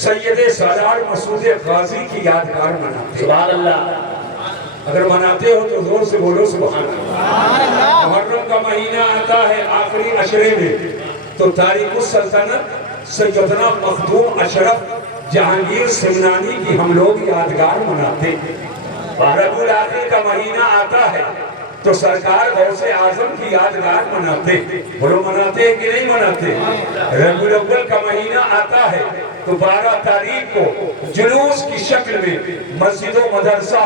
سید سالار مسعود غازی کی یادگار مناتے ہیں۔ سبحان اللہ۔ اگر مناتے ہو تو زور سے بولو سبحان اللہ۔ محرم کا مہینہ آتا ہے آخری عشرے میں تو تاریخ السلطنت سیدنا مخدوم اشرف جہانگیر سمنانی کی ہم لوگ یادگار مناتے ہیں۔ ربیع الاخر کا مہینہ آتا ہے تو سرکار غوث اعظم کی یادگار مناتے ہیں۔ بولو مناتے ہیں کہ نہیں مناتے؟ ربیع الاول کا مہینہ آتا ہے تو 12 تاریخ کو جلوس کی شکل میں مسجد و مدرسہ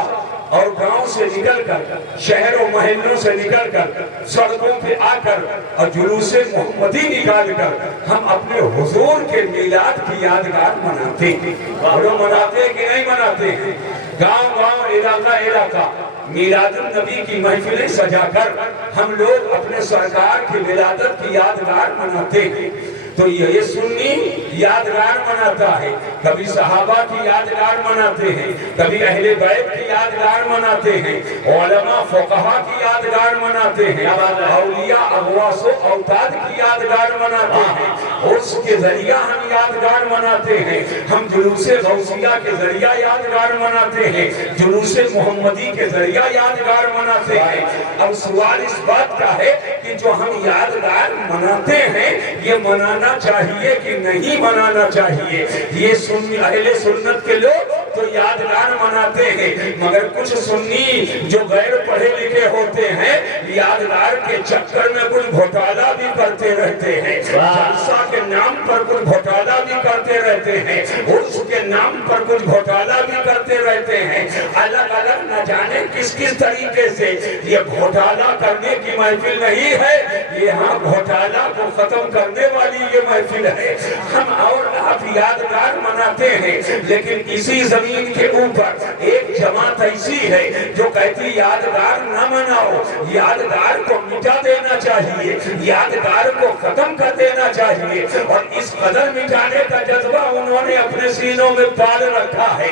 اور گاؤں سے نکل کر شہر و محلوں سے نکل کر سڑکوں پہ آ کر اور جلوس محمدی نکال کر ہم اپنے حضور کے میلاد کی یادگار مناتے ہیں۔ بولو مناتے ہیں کہ نہیں مناتے ہیں؟ گاؤں گاؤں علاقہ علاقہ میلاد النبی کی محفلیں سجا کر ہم لوگ اپنے سرکار کی ولادت کی یادگار مناتے ہیں۔ تو یہ سنی یادگار مناتا ہے، کبھی صحابہ کی یادگار مناتے ہیں، کبھی اہل بیت کی یادگار مناتے ہیں، علماء فقہا کی یادگار مناتے ہیں، اولیاء اغواس و اوتاد کی یادگار مناتے ہیں۔ اس کے ذریعہ ہم یادگار مناتے ہیں، ہم جلوس غوثیہ کے ذریعہ یادگار مناتے ہیں، جلوس محمدی کے ذریعہ یادگار مناتے ہیں۔ اب سوال اس بات کا ہے کہ جو ہم یادگار مناتے ہیں یہ منانا چاہیے کہ نہیں منانا چاہیے؟ یہ اہل سنت کے لوگ تو یادگار مناتے ہیں، مگر کچھ سنی جو غیر پڑھے لکھے ہوتے ہیں یادگار کے چکر میں کچھ گھوٹالہ بھی کرتے رہتے ہیں، جلسہ کے نام پر کچھ گھوٹالہ بھی کرتے رہتے ہیں، عرس کے نام پر کچھ گھوٹالہ بھی کرتے رہتے ہیں۔ الگ الگ نہ جانے کس کس طریقے سے یہ گھوٹالہ کرنے کی محفل نہیں ہے، یہاں گھوٹالہ کو ختم کرنے والی یہ محفل ہے۔ ہم اور آپ یادگار مناتے ہیں، لیکن اسی زمین کے اوپر ایک جماعت ایسی ہے جو کہتی یادگار نہ مناؤ، یادگار کو مٹا دینا چاہیے، یادگار کو ختم کر دینا چاہیے، اور اس قدر مٹانے کا جذبہ انہوں نے اپنے سینوں میں پال رکھا ہے۔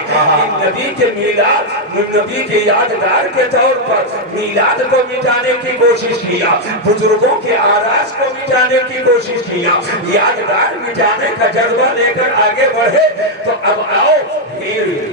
نبی کے میلاد، نبی کے یادگار کے طور پر میلاد کو مٹانے کی کوشش کیا، بزرگوں کے آراز کو مٹانے کی کوشش کیا، یادگار مٹانے کا جذبہ لے کر آگے بڑھے تو اب آؤ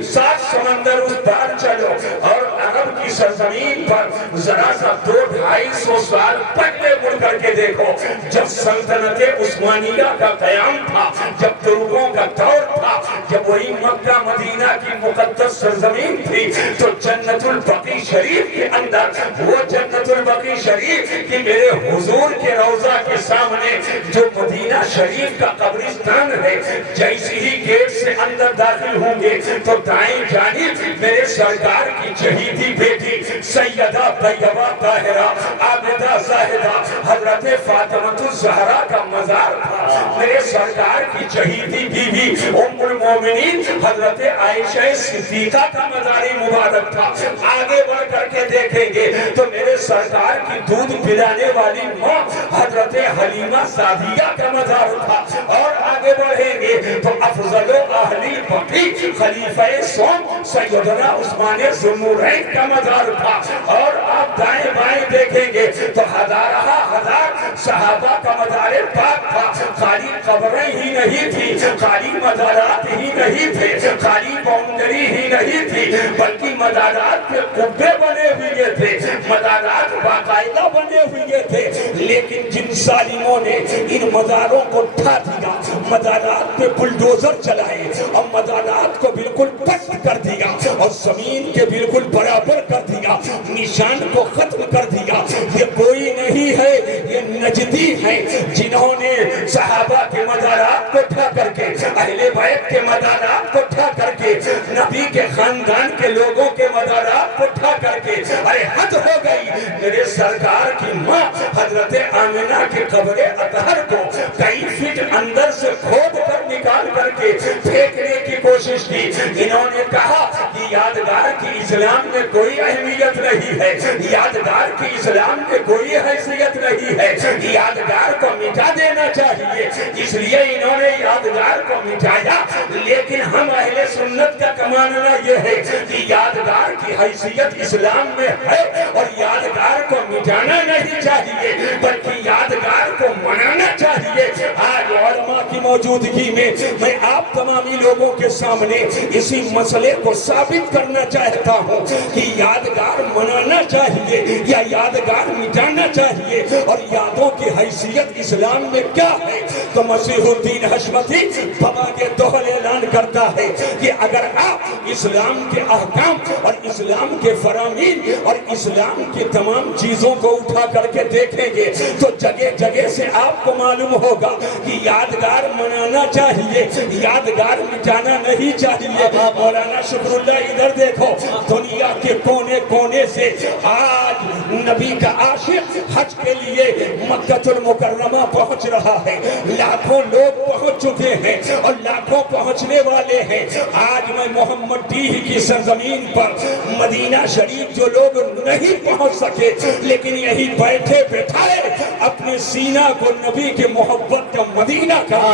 7 سمندر اس پار چلو اور عرب کی سرزمین پر ذرا سا 200-250 سال پہلے مڑ کر کے دیکھو، جب سلطنت عثمانیہ کا قیام تھا، جب ترکوں کا دور تھا، جب وہی مکہ مدینہ کی مقدس سرزمین تھی، تو جنت البقیع شریف کے اندر، وہ جنت البقیع شریف کہ میرے حضور کے روضہ کے سامنے جو مدینہ شریف کا قبرستان ہے، جیسے ہی گیٹ سے اندر داخل ہوں گے تو دائیں جانب میرے سرکار کی چہیتی بیٹی سیدہ طیبہ طاہرہ عابدہ زاہدہ حضرت فاطمہ الزہرا کا مزار تھا، میرے سرکار کی چہیتی بیوی ام المومنین حضرت عائشہ صدیقہ کا مزار مبارک تھا۔ آگے بڑھ کر کے دیکھیں گے تو میرے سرکار کی دودھ پلانے والی ماں حضرت حلیمہ سعدیہ کا مزار تھا، اور آگے بڑھیں گے تو افضل اہل البقیع خلیفہ سوم سیدنا عثمان ذوالنورین کا مزار تھا، اور آپ دائیں بائیں دیکھیں گے تو ہزارہ ہزار صحابہ کا مزار پاک تھا۔ خالی قبریں ہی نہیں تھی، خالی مزارات ہی نہیں تھے، خالی باؤنڈری ہی نہیں تھی، بلکہ مزارات پہ قبے بنے ہوئے تھے، مزارات باقاعدہ بنے ہوئے تھے، لیکن جن ظالموں نے ان مزاروں کو ڈھا دیا، مزارات پہ بلڈوزر چلائے اور مزارات کو بالکل پست کر دیا اور زمین کے بالکل برابر کر دیا، نشان کو ختم کر دیا۔ یہ کوئی نہیں ہے، یہ نجدی ہیں جنہوں نے صحابہ کے مزارات کو ڈھا کر کے، اہل بیت کے مزارات کو ڈھا کر کے، نبی کے خاندان کے لوگوں کے مزارات کو ڈھا کر کے، ارے حد ہو گئی، میرے سرکار کی ماں حضرت آمنہ کے قبر اطہر کو کئی فٹ اندر سے کھود کر نکال کر کے پھینکنے کی کوشش کی۔ انہوں نے کہا کہ یادگار کی اسلام میں کوئی اہمیت نہیں ہے، یادگار کی اسلام میں کوئی حیثیت نہیں ہے، یادگار کو مٹا دینا چاہیے۔ اس لیے انہوں نے یادگار کو مٹایا، لیکن ہم اہل سنت کا ماننا یہ ہے کہ یادگار کی حیثیت اسلام میں ہے، اور یادگار کو مٹانا نہیں چاہیے بلکہ یادگار کو منانا چاہیے۔ چاہیے. آج علماء کی موجودگی میں میں آپ تمامی لوگوں کے سامنے اسی مسئلے کو ثابت کرنا چاہتا ہوں کہ یادگار منانا چاہیے یا یادگار مٹانا چاہیے, اور یادوں کی حیثیت اسلام میں کیا ہے. تو مسیح الدین حشمتی بابا دوہل اعلان کرتا ہے کہ اگر آپ اسلام کے احکام اور اسلام کے فرامین اور اسلام کی تمام چیزوں کو اٹھا کر کے دیکھیں گے تو جگہ جگہ سے آپ کو معلوم ہوگا کہ یادگار منانا چاہیے, یادگار مٹانا نہیں چاہیے. مولانا شکر اللہ ادھر دیکھو, دنیا کے کونے کونے سے آج نبی کا عاشق حج کے لیے مکہ المکرمہ پہنچ رہا ہے. لاکھوں لوگ پہنچ چکے ہیں اور لاکھوں پہنچنے والے ہیں. آج میں محمد ڈیہ کی سرزمین پر مدینہ شریف جو لوگ نہیں پہنچ سکے لیکن یہی بیٹھے بیٹھائے اپنے سینہ کو نبی کے محبت کا مدینہ کرو,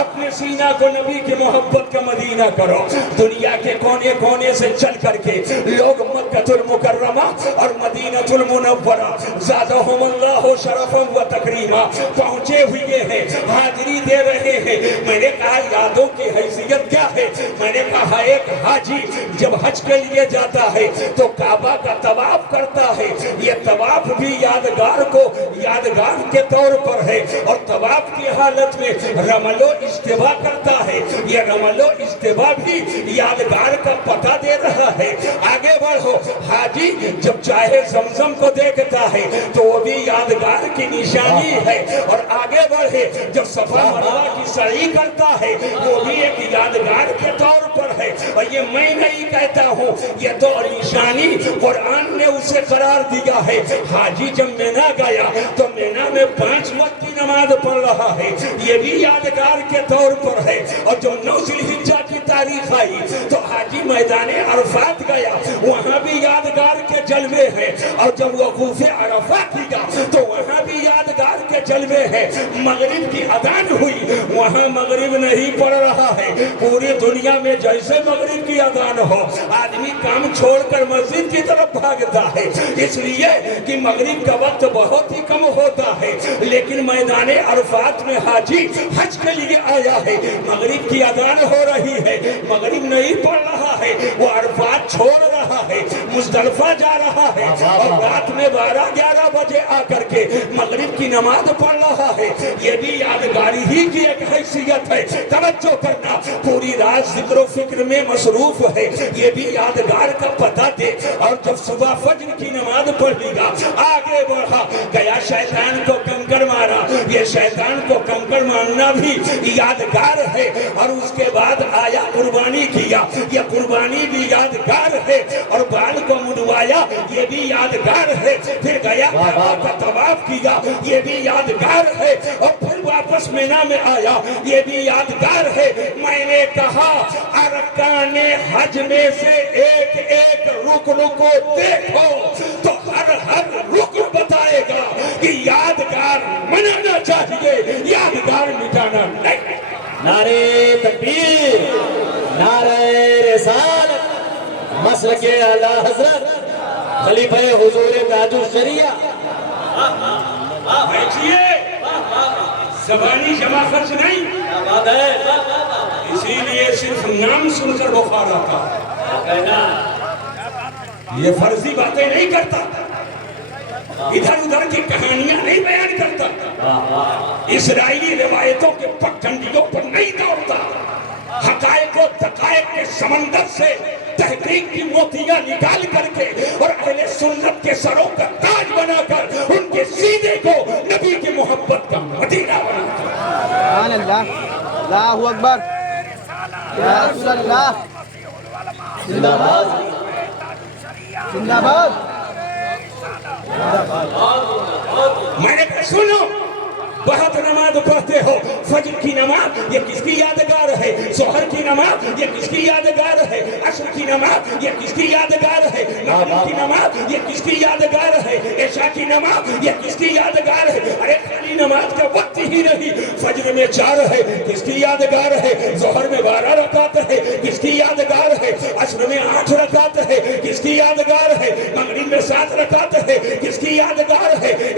اپنے سینہ کو نبی کے محبت کا مدینہ کرو. دنیا کے کونے کونے سے چل کر کے لوگ مکہ المکرمہ اور مدینہ المنورہ زادہم اللہ شرفا و تکریما پہنچے ہوئے ہیں, حاضری دے رہے ہیں. میں نے کہا یادوں کی حیثیت کیا ہے. میں نے کہا ایک حاجی جب حج کے لیے جاتا ہے تو کعبہ کا طواف کرتا ہے. یہ طواف بھی یادگار کو یادگار کے طور پر ہے, اور طواف کی حالت میں رمل و اجتباء کرتا ہے. یہ رمل و اجتباء بھی یادگار کا پتہ دے رہا ہے. آگے بڑھو, حاجی جب چاہے زمزم کو دیکھتا ہے تو وہ بھی یادگار کی نشانی ہے. اور آگے بڑھے, جب صفا مروہ کی سعی کرتا ہے وہ بھی ایک یادگار کے طور پر ہے. اور یہ میں نہیں کہتا ہوں, یہ تو نشانی قرآن نے اسے قرار دیا ہے. حاجی جب مینا گیا تو مینا میں 5 وقت کی نماز پڑھ رہا ہے, یہ بھی یادگار کے طور پر ہے. اور جب 9 ذی الحجہ کی تاریخ آئی تو حاجی میدان عرفات گیا, وہاں بھی یادگار کے جلوے ہیں. اور جب وقوف عرفات کیا تو وہاں بھی یادگار کے جلوے ہیں. مغرب کی اذان ہوئی, وہاں مغرب نہیں پڑھ رہا ہے. پوری دنیا میں جیسے مغرب کی اذان ہو آدمی کام چھوڑ کر مسجد کی طرف بھاگتا ہے, اس لیے کہ مغرب کا وقت بہت ہی کم ہوتا ہے. لیکن میدان عرفات میں حاجی حج کے لیے آیا ہے, مغرب کی اذان ہو رہی ہے, مغرب نہیں پڑھ رہا ہے, وہ عرفات چھوڑ رہا ہے, مزدلفہ جا رہا ہے, اور رات میں 12-11 بجے آ کر کے مغرب کی نماز پڑھ رہا ہے. یہ بھی یادگاری ہی کی ایک حیثیت ہے. توجہ کرنا, پوری رات ذکر و فکر میں مصروف ہے, یہ بھی یادگار کا پتہ دے. اور جب صبح فجر کی نماز پڑھ لی گا, آگے بڑھا گیا, شیطان کو کنکر مارا. یہ شیطان کو کنکر مارنا بھی یادگار ہے. اور اس کے بعد آیا قربانی کیا, یہ قربانی بھی یادگار ہے. اور بال کو منڈوایا, یہ بھی یادگار ہے. پھر گیا کعبہ کا طواف کیا, یہ بھی یادگار ہے. اور پھر واپس مینا میں آیا, یہ بھی یادگار ہے. میں نے کہا ارکان حج میں سے ایک ایک رکن کو دیکھو تو ہر رکن بتائے گا کہ یادگار منانا چاہیے, یادگار مٹانا نہیں. نعرہ تکبیر, نعرہ رسالت, مسلک اعلی حضرت خلیفہ حضور تاج الشریعہ. بیٹھیے, زبانی جمع خرچ نہیں, اسی لیے صرف نام سن کر بخار آتا. یہ فرضی باتیں نہیں کرتا, ادھر ادھر کی کہانیاں نہیں بیان کرتا, اسرائیلی روایتوں کے پگڈنڈیوں پر نہیں دوڑتا, حقائق و دقائق کے سمندر سے تحقیق کی موتیاں نکال کر کے اور اہل سنت کے سروں کا تاج بنا کر ان کے سینے کو نبی کی محبت کا مدینہ بنا کر. سبحان اللہ, اللہ اکبر, یا رسول اللہ, زندہ باد, زندہ باد. میں نے کہا سنو, بہت نماز پڑھتے ہو, فجر کی نماز یہ کس کی یادگار ہے, ظہر کی نماز یہ کس کی یادگار ہے, عصر کی نماز یہ کس کی یادگار ہے, مغرب کی نماز یہ کس کی یادگار ہے, عشاء کی نماز یہ کس کی یادگار ہے. ارے خالی نماز کا وقت ہی نہیں, فجر میں 4 ہے, کس کی یادگار ہے, ظہر میں 12 رکعت ہے, کس کی یادگار ہے, عصر میں 8 رکعت ہے, کس کی یادگار ہے, مغرب میں 7 رکعت ہے, کس کی یادگار ہے,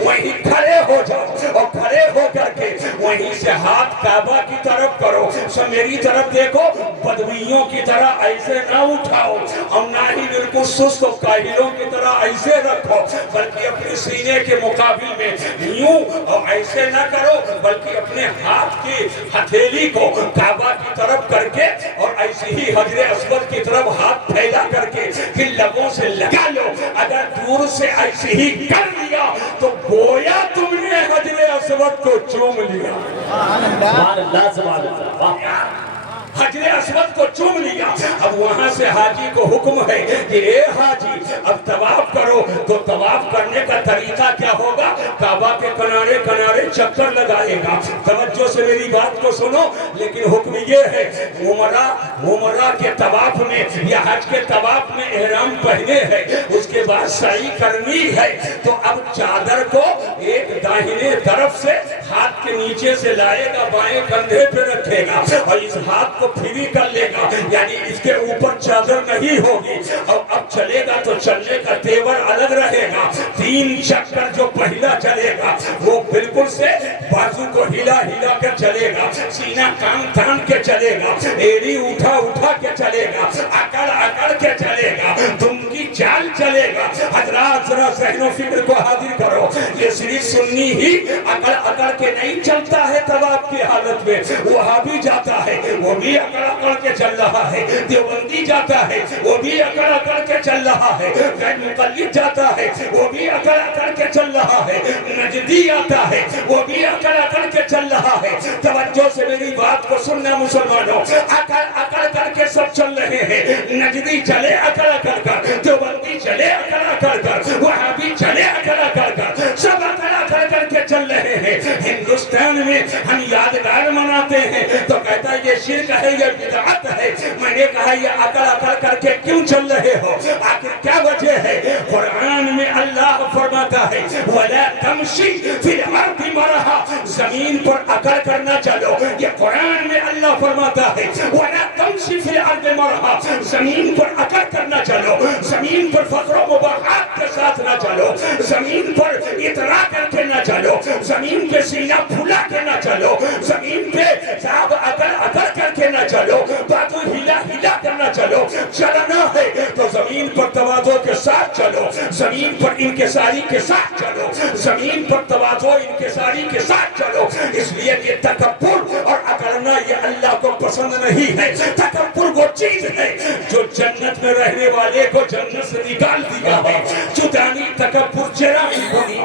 وہیں کھڑے ہو جاؤ اور کھڑے ہو کر کے وہیں سے ہاتھ کعبہ کی طرف کرو. سب میری طرف دیکھو, بدویوں کی طرح ایسے نہ اٹھاؤ اور نہ ہی بالکل سست و کاہلوں کی طرح ایسے رکھو, بلکہ اپنے سینے کے مقابل میں یوں اور ایسے نہ کرو, بلکہ اپنے ہاتھ کی ہتھیلی کو کعبہ کی طرف کر کے اور ایسے ہی حجر اسود کی طرف ہاتھ پھیلا کر کے کہ لبوں سے لگا لو. اگر دور سے ایسے ہی کر لیا تو گویا تم نے حجر اسود کو چوم لیا. سبحان اللہ سبحان اللہ. حجر اسود کو چوم لیا. اب وہاں سے حاجی کو حکم ہے کہ اے حاجی اب طواف کرو. تو طواف کرنے کا طریقہ کیا ہوگا؟ کعبہ کے کنارے کنارے چکر لگائے گا. توجہ سے میری بات کو سنو, لیکن حکم یہ ہے عمرہ کے طواف میں یا حج کے طواف میں احرام پہنے ہے, اس کے بعد سعی کرنی ہے. تو اب چادر کو ایک داہنے طرف سے ہاتھ کے نیچے سے لائے گا, بائیں کندھے پہ رکھے گا اور اس ہاتھ کو پھری کر لے گا, یعنی اس کے اوپر چادر نہیں ہوگی. اور اب چلے گا تو چلنے کا تیور الگ رہے گا. 3 چکر جو پہلا چلے گا وہ بالکل سے بازو کو ہلا ہلا کر چلے گا, سینہ تان کے چلے گا, ایڑی اٹھا کے چلے گا, اکڑ کے چلے گا, تم کی چال چلے گا. حضرات ذرا ذہن و فکر کو حاضر کرو, یہ صرف سنی ہی اکڑ کے نہیں چلتا ہے طواف کی حالت میں, وہاں بھی جاتا ہے وہ بھی اکڑ کے چل رہا ہے, دیوبندی جاتا ہے وہ بھی اکڑ کے چل رہا ہے, غیر مقلد جاتا ہے وہ بھی اکڑ کے چل رہا ہے, نجدی آتا ہے وہ بھی اکڑ کے چل رہا ہے. توجہ سے میری بات کو سننا مسلمانوں, اکڑ کے سب چل رہے ہیں. نجدی چلے اکڑ کر, دیوبندی چلے اکڑ کر, وہاں بھی چلے اکڑ کر, سب اکڑ کے چل رہے ہیں. ہندوستان میں ہم یادگار مناتے ہیں تو کہتا ہے یہ شرک ہے, یہ بدعت ہے. میں نے کہا یہ اکڑ کر کے کیوں چل رہے ہو, آخر کیا وجہ ہے؟ قرآن میں اللہ فرماتا ہے وَلَا تَمْشِي فِي الْأَرْضِ مَرَحًا, زمین پر اکڑ کر نہ چلو. یہ قرآن میں اللہ فرماتا ہے وَلَا تَمْشِي فِي الْأَرْضِ مَرَحًا, زمین پر اکڑ کر نہ چلو, زمین پر فخر و مباحات کے ساتھ نہ چلو, زمین پر اطراء کر کے نہ چلو, زمین پہ سینہ پھلا کے نہ چلو, زمین پہ صاحب اکڑ کر کے نہ چلو, باتوں ہلا کر نہ چلو. چلنا ہے تو زمین پر تواضع کے ساتھ چلو, زمین پر انکساری کے ساتھ چلو, زمین پر تواضع انکساری کے ساتھ چلو. اس لیے کہ تکبر اور اکڑنا یہ اللہ کو پسند نہیں ہے. تکبر وہ چیز ہے جو جنت میں رہنے والے کو جنت سے نکال دیا ہے. جدانی تکبر چرامی کنی,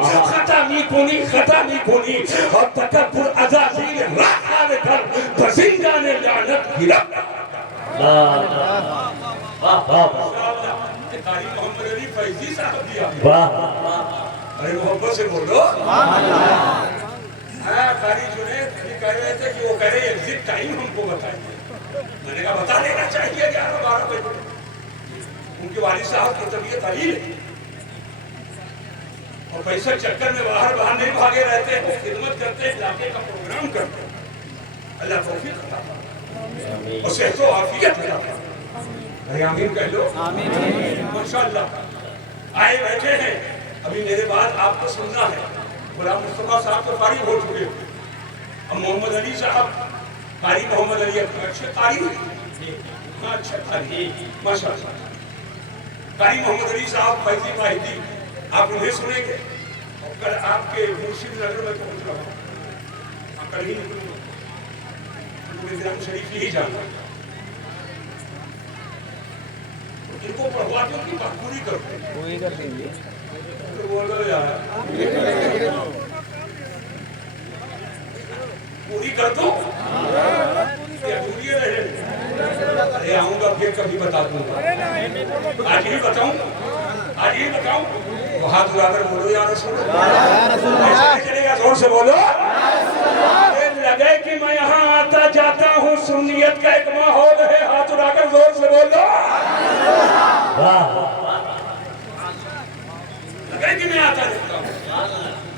خطامی کنی اور تکبر عزازیل راہ آنے کر بزندان لعنت گرفت. قاری محمد علی فیضی صاحب دیا. ارے محبت سے بولو. قاری جنید یہ کہہ رہے تھے کہ وہ کہہ رہے ایگزٹ ٹائم ہم کو بتائیے. میں نے کہا بتا دینا چاہیے 11-12 بجے. ان کے والد صاحب کی طبیعت علیل ہے اور پیسہ چکر میں باہر نہیں بھاگے رہتے ہیں, خدمت کرتے ہیں, علاقے کا پروگرام کرتے ہیں. اللہ توفیق عطا فرمائے اور صحت و عافیت عطا فرمائے. آمین کہہ لو. ماشاءاللہ آئے بیٹھے ہیں. ابھی میرے بعد آپ کو سننا ہے. غلام مصطفیٰ صاحب تو فارغ ہو چکے, اب محمد علی صاحب, قاری محمد علی اچھے قاری ہیں, اچھا قاری ماشاءاللہ. قاری محمد علی صاحب فیضی واحدی, آپ انہیں سنیں گے. اور کل آپ کے مرشد نگر میں پہنچ رہا ہوں, کل ہی نکلوں گا, نظام شریف ہی جانا. ان کو پڑھوا دو کہ بات پوری کرتے ہیں. پوری کر دیں گے. پوری کر دو یا پوری رہے. ارے آؤں گا پھر کبھی بتا دوں گا. آج ہی بتاؤں تو ہاتھ اٹھا کر بولو یا رسول اللہ. ایسا چلے گا, زور سے بولو. لگے کہ میں یہاں آتا جاتا ہوں, سنیت کا ایک ماحول ہے, ہاتھ اٹھا کر زور سے بولو. لگے کہ میں آتا رہتا ہوں,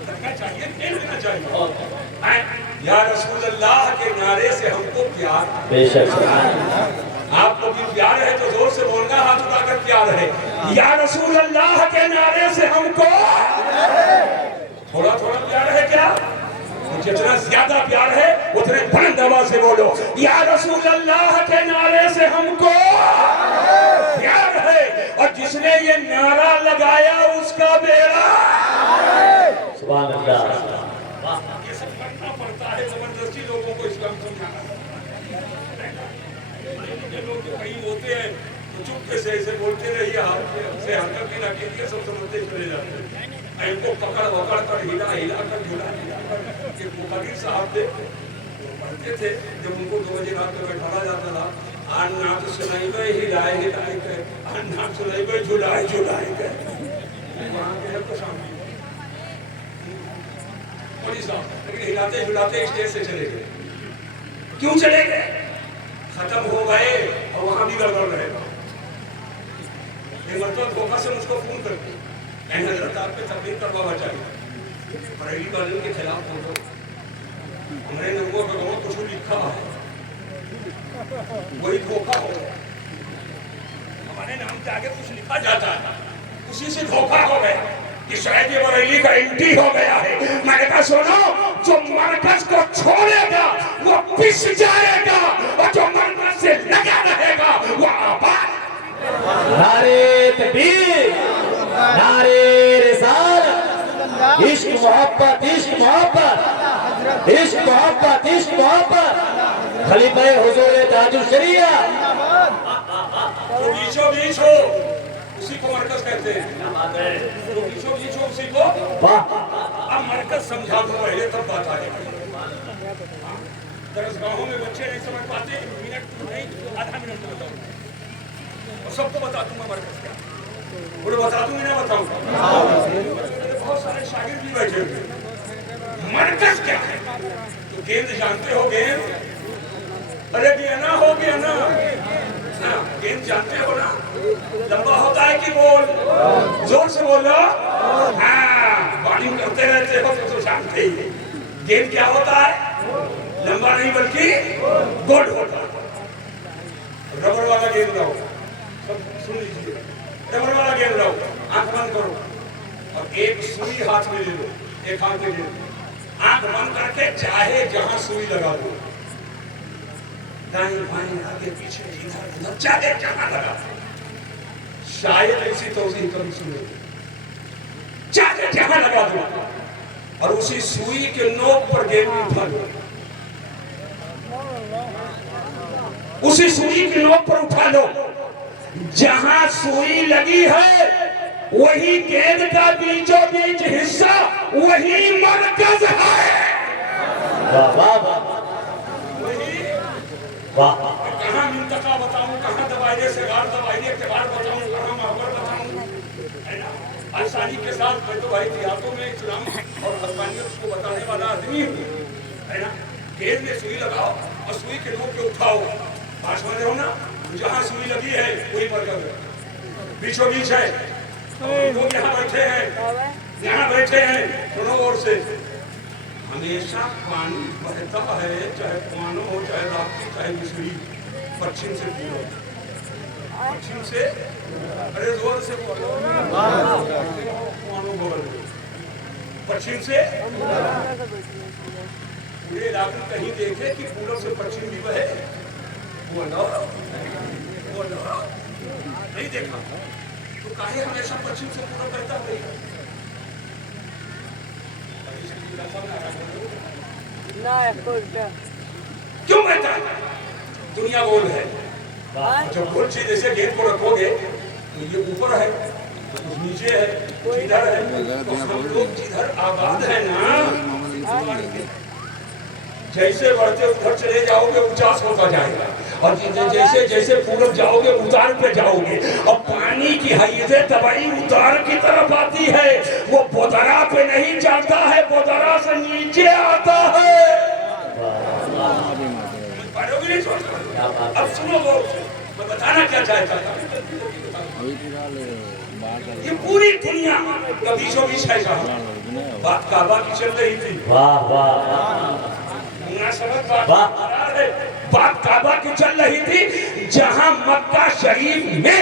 لگنا چاہیے, پھر لینا چاہیے. یا رسول اللہ کے نعرے سے ہم کو پیار, بے شک آپ کو بھی پیار ہے تو زور سے بولنا, ہاتھ اٹھا کر پیار ہے. یا رسول اللہ کے نعرے سے ہم کو تھوڑا تھوڑا پیار ہے کیا؟ جتنا زیادہ پیار ہے اتنے بلند آواز سے بولو یا رسول اللہ کے نعرے سے ہم کو پیار ہے، اور جس نے یہ نعرہ لگایا اس کا بیڑا سبحان اللہ. یہ سب کرنا پڑتا ہے زبردستی لوگوں کو اسلام سمجھانا. یہ لوگ جو کہیں ہوتے ہیں چپ سے ایسے بولتے رہیے، ہاتھ سے حرکت بھی نہ کیجیے، سب سمجھتے چلے جاتے ہیں. ان کو پکڑ وکڑ کر ہلا کر جھلا کر ایک مقدر صاحب تھے پڑھتے تھے، جب ان کو 2 بجے رات میں بیٹھایا جاتا تھا، آن نام سنائی گئے ہلائے ہلائے گئے، آن نام سنائی گئے جھلائے جھلائے گئے. وہاں کے ہے تو شامل بڑی صاحب لیکن ہلاتے جھلاتے اسٹیج سے چلے گئے. کیوں چلے گئے؟ ختم ہو گئے اور وہاں بھی گڑبڑ رہے گا. ایک مرتبہ دھوکہ سے مجھ کو فون کر کے حضرت آپ پہ تبلیغ کروانا چاہیے، بریلی والوں کے خلاف ہو تو ہم نے لوگوں کو بہت کچھ لکھا ہے، وہی دھوکہ ہو گیا. ہمارے نام کے آگے کچھ لکھا جاتا ہے، اسی سے دھوکہ ہو گیا کہ شاید یہ بریلی کا انٹی ہو گیا ہے. میں نے کہا سنو، جو مرکز کو چھوڑے گا وہ پس جائے گا، اور جو مرکز سے لگا رہے گا وہ آباد. نعرے تکبیر، نعرے رسالت، عشق محبت، عشق محبت، عشق محبت، عشق محبت، خلیفہ حضور تاج الشریعہ. جو بیچو بیچ ہو اسی کو مرکز کہتے ہیں. جو بیچو بیچ ہو اسی کو اب مرکز سمجھا دو پہلے تب بات آگے. درسگاہوں میں بچے نہیں سمجھ پاتے، منٹ نہیں آدھا منٹ میں بتاؤں اور سب کو بتا دوں گا مرکز کیا. وہ بتا دوں گی نہ بتاؤں گا. بہت سارے شاگرد بھی بیٹھے ہوئے. مرکز کیا ہے؟ تو گیند جانتے ہو گیند؟ ارے گینا ہو گیا نا، گیند جانتے ہو نا، لمبا ہوتا ہے کہ بول زور سے بولو. ہاں بالنگ کرتے رہتے ہو تو جانتے ہی. گیند کیا ہوتا ہے؟ لمبا نہیں بلکہ گول ہوتا ہے. ربڑ والا گیند لاؤ، سب سن لیجیے. ربڑ والا گیند لاؤ، آنکھ بند کرو اور ایک سوئی ہاتھ میں لے لو، ایک ہاتھ میں لے لو، آنکھ بند کر کے چاہے جہاں سوئی لگا دو، دائیں بائیں آگے پیچھے ادھر ادھر چاہے جہاں لگا دو. شاید ایسی توضیح کبھی سنے، چاہے جہاں لگا دو اور اسی سوئی کے نوک پر گیند اٹھا دو. اسی سوئی کے نوک پر اٹھا لو. جہاں سوئی لگی ہے وہی گیند کا بیچوں بیچ حصہ، وہی مرکز ہے. واہ واہ واہ. کہاں منطقہ بتاؤں، کہاں دبائیے سے غار دبائیے کے بار بتاؤں، کہاں محور بتاؤں. آسانی کے ساتھ میں تو بھائی دیہاتوں میں اسلام اور حقانیت اس کو بتانے والا آدمی ہوں ہے نا. گیند میں سوئی لگاؤ اور سوئی کے نوک پہ اٹھاؤ. بات سمجھ رہے ہو نا؟ جہاں سوئی لگی ہے وہی مرکز ہے، بیچوں بیچ ہے. لوگ یہاں بیٹھے ہیں، یہاں بیٹھے ہیں، سنو غور سے. ہمیشہ پانی بہتا ہے، چاہے پانو ہو، چاہے راپتی، چاہے مصری، پچھم سے پورب. پچھم سے، ارے زور سے بولو، پانو بول. پچھم سے پورے علاقے کہیں دیکھے کہ پورب سے پچھم بھی بہے؟ بولو بولو، نہیں دیکھا. تو کاہے ہمیشہ پچھم سے پورب بہتا ہے؟ کیوں بہتا ہے؟ دنیا گول ہے. جب گول چیز جیسے گیند کو رکھو گے تو یہ اوپر ہے، کچھ نیچے ہے، کچھ ادھر ہے. تو ہم لوگ جدھر آباد ہیں نا، جیسے بڑھتے ادھر چلے جاؤ گے اونچاس ہوتا جائے گا، اور جیسے جیسے پورب جاؤ گے اتار پہ جاؤ گے. اور پانی کی حیض طبعی اتار کی طرف آتی ہے، وہ بودرا پہ نہیں جاتا ہے، بودرا سے نیچے آتا ہے. اب سنو غور سے، میں بتانا کیا چاہتا تھا. یہ پوری دنیا کا بیچوں بیچ ہے. کہاں بات کعبہ کی چل رہی تھی. واہ واہ. بات کعبہ کی چل رہی تھی، جہاں مکہ شریف میں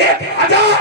1000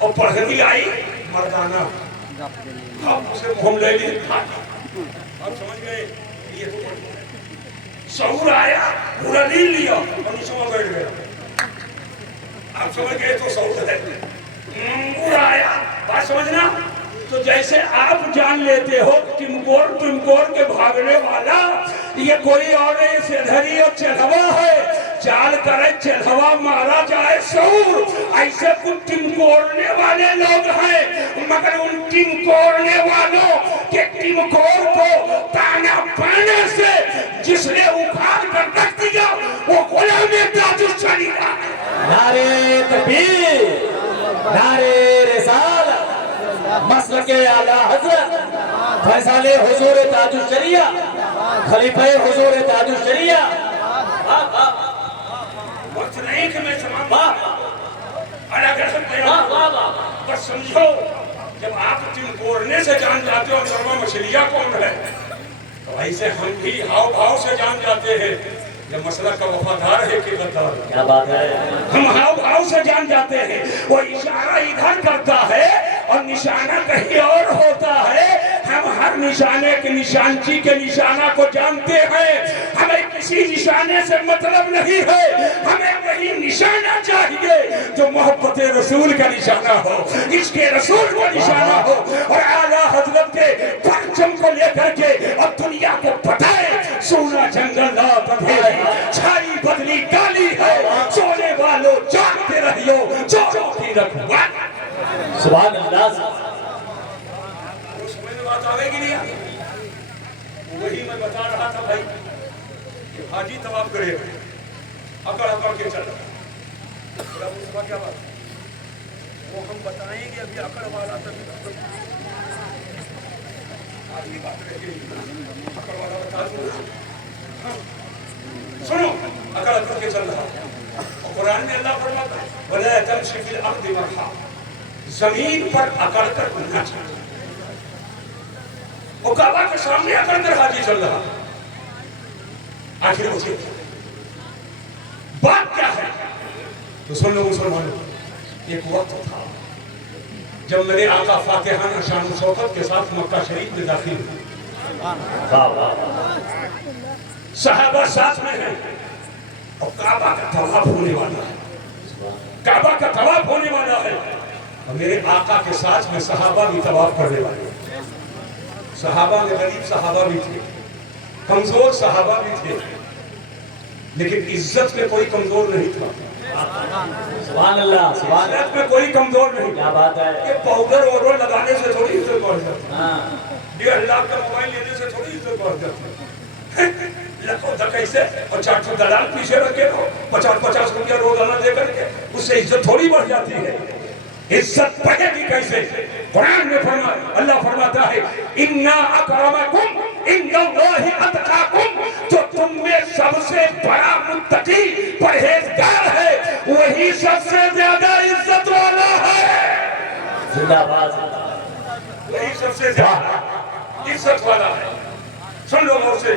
اور پڑھنی آئی مردانہ، آپ اسے محم لے لی، آپ سمجھ گئے یہ تو پڑھ گئے. شعور آیا پورا نیل لیا اور نیچوں میں بیٹھ گیا. آپ سمجھ گئے تو شعور ہے. نور آیا، بات سمجھنا. تو جیسے آپ جان لیتے ہو ٹمکور کے بھاگنے والا یہ کوئی اور سدھری اور چلھوا ہے، چال کرے چلھوا مارا جائے شعور. ایسے کچھ ٹمکورنے والے لوگ ہیں، مگر ان ٹمکورنے والوں کے ٹمکور کو تانا پانے سے جس نے اکھاڑ کر رکھ دیا وہ غلام تاج الشریعہ. نعرے تکبیر، نعرے رسالت، مسلک اعلی حضرت، فیصل حضور تاج الشریعہ، خلیفہ حضور تاج الشریعہ. وقت نہیں کہ میں تمام الگ رکھتے ہیں، بس سمجھو جب آپ ٹمکورنے سے جان جاتے ہو نرما مچھلیاں کون ہے، تو ایسے ہم بھی ہاؤ بھاؤ سے جان جاتے ہیں یہ مسئلہ کا وفادار ہے کہ غدار. کیا بات ہے. ہم ہاؤ بھاؤ سے جان جاتے ہیں. وہ اشارہ ادھر کرتا ہے اور نشانہ کہیں اور ہوتا ہے. ہم ہر نشانے کے نشانچی کے نشانہ کو جانتے ہیں. ہمیں کسی نشانے سے مطلب نہیں ہے، ہمیں وہی نشانہ چاہیے جو محبت رسول کا نشانہ ہو، عشق رسول کا نشانہ ہو، اور اعلیٰ حضرت کے پرچم کو لے کر کے اور دنیا کو بتائے سونا جنگل نہ بدھے، چھائی بدلی کالی ہے، سونے والوں جاگتے رہیو چوروں کی رکھوالی. سبحان اللہ. اس میں بات آگے گی نہیں آگے. وہی میں بتا رہا تھا بھائی کہ حاجی طواف کرے اکڑ کے چل رہا ہے. کیا بات وہ ہم بتائیں گے ابھی اکڑ والا تک حاجی بات رہے گی اکڑ والا بتا دوں. سنو اکڑ کے چل رہا ہے. اور قرآن میں اللہ فرماتا ہے وَلَا تَمْشِ فِي الْأَرْضِ مَرْحًا، زمین پر اکڑ کر گھومنا چاہیے. وہ کعبہ کے سامنے اکڑ کر حاجی چل رہا. آخر وہ بات کیا ہے؟ تو سن لو مسلمانوں، ایک وقت تھا جب میرے آقا فاتحانہ شان و شوکت کے ساتھ مکہ شریف میں داخل ہوئے. صحابہ ساتھ میں ہیں اور کعبہ کا طواف ہونے والا ہے. کعبہ کا طواف ہونے والا ہے اور میرے آقا کے ساتھ میں صحابہ بھی طواف کرنے والے ہیں. صحابہ میں غریب صحابہ بھی تھے، کمزور صحابہ بھی تھے، لیکن عزت میں کوئی کمزور نہیں تھا. سبحان اللہ. سبحان عزت میں کوئی کمزور نہیں. کیا بات ہے. یہ پاؤڈر اور لگانے سے تھوڑی عزت بڑھ جاتی، 1.5 لاکھ کا موبائل لینے سے تھوڑی عزت بڑھ جاتی. لکھو دھکے سے اور 400 دلال پیچھے رکھے ہو 50 روپیہ روزانہ دے کر کے اس سے عزت تھوڑی بڑھ جاتی ہے. عزت بڑھے گی کیسے؟ قرآن میں اللہ فرماتا ہے اِنَّا أَكْرَمَكُمْ عِنْدَ اللَّهِ أَتْقَاكُمْ، جو تم میں سب سے بڑا متقی پرہیزگار ہے وہی سب سے زیادہ عزت والا ہے. زندہ باد. وہی سب سے زیادہ عزت والا ہے. سن لو غور سے.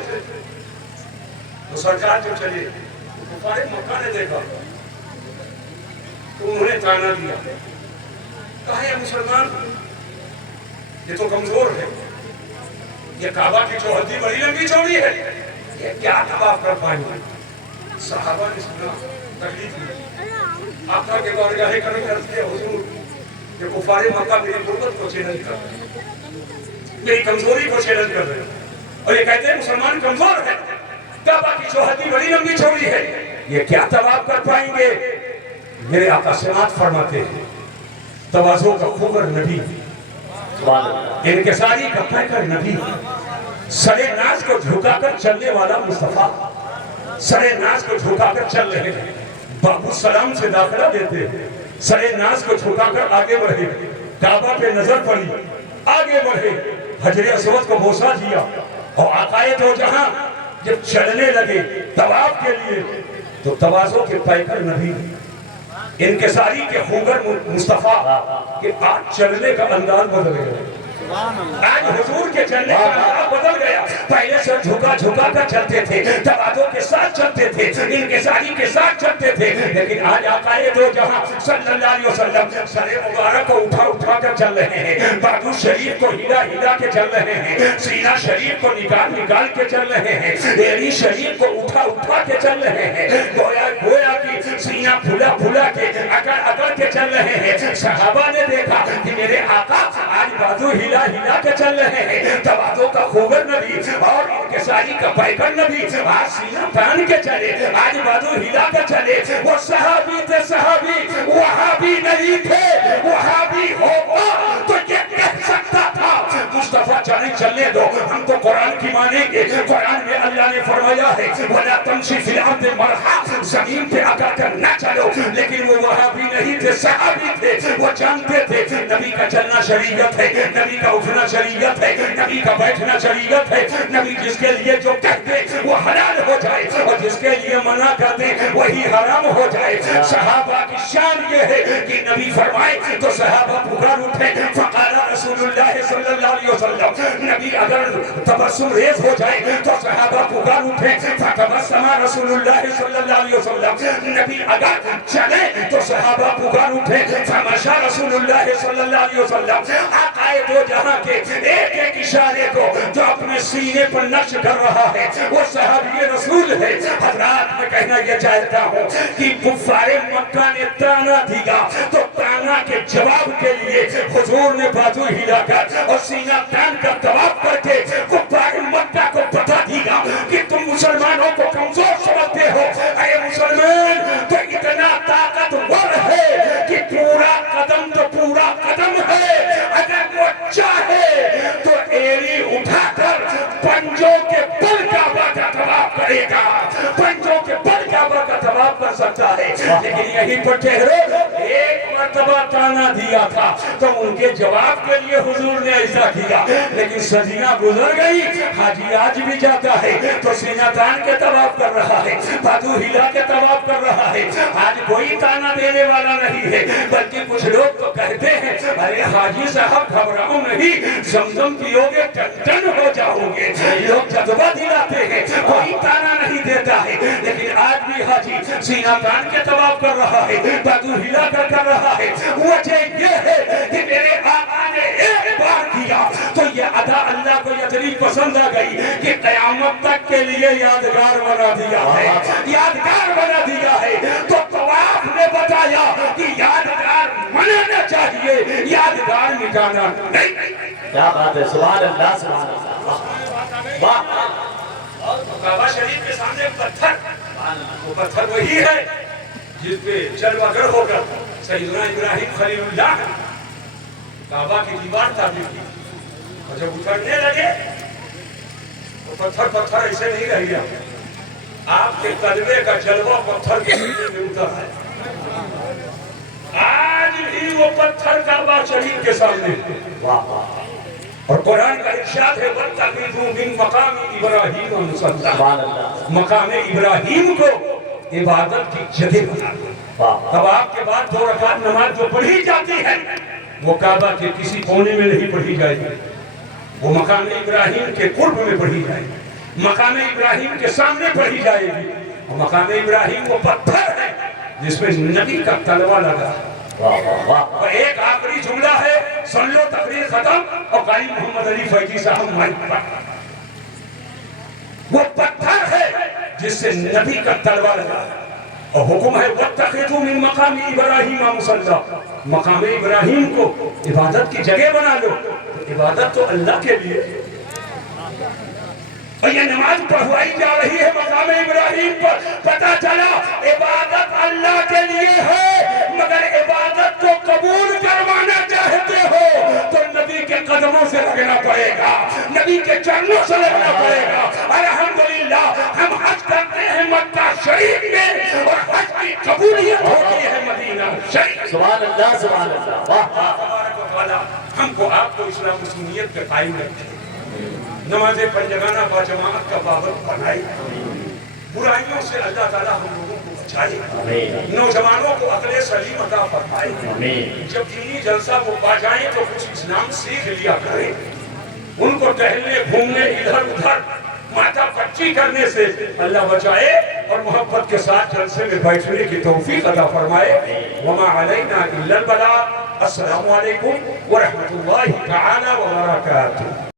تو سرکار جو چلے کفار مکہ نے دیکھا تو انہوں نے تانا دیا، کہا یہ مسلمان یہ تو کمزور ہے، یہ کعبہ کی چوہدی بڑی لمبی چوڑی ہے، یہ کیا طواف کر پائیں گے؟ صحابہ نے سنا تکلیف ہوئی. آقا کے بارگاہ کرم کرتے حضور یہ کفار مکہ میری غربت کو چیلنج کر رہے ہیں، میری کمزوری کو چیلنج کر رہے ہیں، اور یہ کہتے ہیں مسلمان کمزور ہے، کعبہ کی چوہدی بڑی لمبی چوڑی ہے، یہ کیا طواف کر پائیں گے؟ میرے آقا سماعت فرماتے ہیں تواضع کا خوبر نبی، انکساری کا پیکر نبی، سرے ناز کو جھکا کر چلنے والا مصطفیٰ، سرے ناز کو جھکا کر چل رہے ہیں، بابو سلام سے داخلہ دیتے ہیں، سرے ناز کو جھکا کر آگے بڑھے، کعبہ پہ نظر پڑی، آگے بڑھے، حجر اسود کو بوسہ دیا، اور آقائے دو جہاں جب چلنے لگے طواف کے لیے تو تواضع کے پیکر نبی، انکساری کے خوگر مصطفیٰ کہ آج چلنے کا انداز بدل گیا. آج حضور کے چلنے کا انداز بدل گیا. پہلے سے جھکا جھکا کر چلتے تھے, توازو کے ساتھ چلتے تھے, انکساری کے ساتھ چلتے تھے. لیکن آج آقا دو جہاں صلی اللہ علیہ وسلم سر مبارک کو اٹھا اٹھا کر چل رہے ہیں, بازو شریف کو ہلا ہلا کے چل رہے ہیں, سینہ شریف کو نکال نکال کے چل رہے ہیں, ایڑی شریف کو اٹھا اٹھا کے چل رہے ہیں, گویا گویا کی سینہ پھلا پھلا کے اکڑ اکڑ کے چل رہے ہیں. صحابہ نے دیکھا کہ میرے آقا آج بازو ہلا ہلا کے چل رہے ہیں, توازو کا خوگر نبی اور انکساری کا پیکر نبی آج سینہ تان کے چلے, آج بازو ہلا کے چلے. وہ صحابی تھے صحابی, وہابی نہیں تھے. وہابی ہوگا تو یہ کہہ سکتا تھا مصطفیٰ چلنے دو, ہم تو قرآن کی مانیں گے. قرآن میں اللہ نے فرمایا ہے وَلَا تَمْشِ فِي الْأَرْضِ مَرْحًا, زمین پہ اکڑ کر نہ چلو. لیکن وہ وہابی نہیں تھے, صحابی تھے. وہ جانتے تھے نبی کا چلنا شریعت ہے, نبی کا اٹھنا شریعت ہے, نبی کا بیٹھنا شریعت ہے. نبی جس کے لیے جو کہتے وہ حلال ہو جائے, اور جس کے لیے منع کرتے وہی حرام ہو جائے. صحابہ کی شان یہ ہے کہ نبی فرمائے تو صحابہ پکار اٹھے, فقال رسول اللہ صلی اللہ علیہ وسلم. نبی اگر تبسم ریز ہو جائے تو صحابہ پکار اٹھے, فتبسم رسول اللہ صلی اللہ علیہ وسلم. نبی اگر چلے تو صحابہ پکار اٹھے, فمشى رسول اللہ صلی اللہ علیہ وسلم. آقا دو جہاں کے ایک ایک اشارے کو جو اپنے سینے پر نقش کر رہا ہے وہ صحابی رسول ہے. حضرات میں کہنا یہ چاہتا ہوں کہ کفار مکہ نے تانا دیا تو تانا کے جواب کے لیے حضور نے بازو ہلا کر اور سینہ تان کا طواف کر کے کفار مکہ کو بتا دیا کہ تم مسلمانوں کو کمزور سمجھتے ہو. اے مسلمان تو اتنا طاقتور ہے کہ پورا قدم تو پورا قدم ہے, اگر وہ چاہے تو ایڑی اٹھا کر پنجوں کے بل کعبہ کا طواف کرے گا, پنجوں کے بل کعبہ کا طواف کر سکتا ہے. لیکن یہیں پر ٹھہرو, ایک مرتبہ تانا دیا تھا تو ان کے جواب کے لیے حضور نے ایسا کیا. لیکن صدیاں گزر گئی, حاجی آج بھی جاتا ہے تو سینہ تان کے طواف کر رہا ہے, بازو ہلا کے طواف کر رہا ہے. آج کوئی تانا دینے والا نہیں ہے, بلکہ کچھ لوگ تو کہتے ہیں ارے حاجی صاحب گھبراؤ نہیں, زمزم پیو گے ٹن ٹن ہو جاؤ گے. لوگ جذبہ دلاتے ہیں, کوئی تانا نہیں دیتا ہے. لیکن آج بھی حاجی سینہ تان کے طواف کر رہا ہے, بازو ہلا کر رہا ہے. وجہ یہ ہے کہ میرے آقا نے ایک بار کیا تو یہ ادا اللہ کو اتنی پسند آ گئی کہ قیامت تک کے لیے یادگار بنا دیا ہے, یادگار بنا دیا ہے. تو طواف نے بتایا کہ یادگار منانا چاہیے, یادگار مٹانا نہیں. کیا بات ہے, سبحان اللہ سبحان اللہ. واہ, کعبہ شریف کے سامنے پتھر, وہ پتھر وہی ہے جس پہ جلوہ گر ہو کر سیدنا ابراہیم خلیل اللہ کعبہ کی دیوار تعمیر کی, اور جب اترنے لگے تو پتھر پتھر ایسے نہیں رہ گیا. آپ کے قلبے کا جلوہ پتھر کے سینے میں اتر ہے. آج بھی وہ پتھر کعبہ شریف کے سامنے. اور قرآن کا ارشاد ہے وَاتَّخِذُوا مِن مَقَامِ إِبْرَاهِيمَ مُصَلًّى, مقام ابراہیم کو عبادت کی جگہ بنا دو. اب آپ کے بعد 2 رکعت نماز جو پڑھی جاتی ہے وہ کعبہ کے کسی کونے میں نہیں پڑھی جائے گی, وہ مقام ابراہیم کے قرب میں پڑھی جائے گی, مقام ابراہیم کے سامنے پڑھی جائے گی. اور مقام ابراہیم وہ پتھر ہے جس میں نبی کا تلوہ لگا ہے. اور ایک آخری جملہ ہے, سن لو تقریر ختم, اور قاری محمد علی فیضی صاحب مائک پر. وہ پتھر ہے جس سے نبی کا تلوہ لگا ہے, اور حکم ہے وَاتَّخِذُوا مِن مَقَامِ إِبْرَاهِيمَ مُصَلًّى, مقام ابراہیم کو عبادت کی جگہ بنا لو. عبادت تو اللہ کے لیے, اور یہ نماز پڑھوائی جا رہی ہے مقام ابراہیم پر. پتہ چلا عبادت اللہ کے لیے ہے, مگر عبادت کو قبول کروانا چاہتے ہو تو نبی کے قدموں سے لگنا پڑے گا, نبی کے چرنوں سے لگنا پڑے گا. الحمدللہ ہم حج کرتے ہیں مکہ شریف میں, اور حج کی قبولیت ہوتی ہے مدینہ شریف. سبحان اللہ سبحان اللہ. واہ, ہم کو آپ کو اسلام و سنیت کا قائم رکھے, نماز پنجگانہ با جماعت کا پابند بنائے, برائیوں سے اللہ تعالی ہم لوگوں کو بچائے, نوجوانوں کو عقل سلیم عطا فرمائے. جب دینی جلسہ کو پا جائیں تو کچھ اسلام سیکھ لیا کریں. ان کو ٹہلنے گھومنے ادھر ادھر ماتھا پچی کرنے سے اللہ بچائے اور محبت کے ساتھ جلسے میں بیٹھنے کی توفیق عطا فرمائے. وما علینا الا البلاغ. السلام علیکم ورحمۃ اللہ تعالی وبرکاتہ.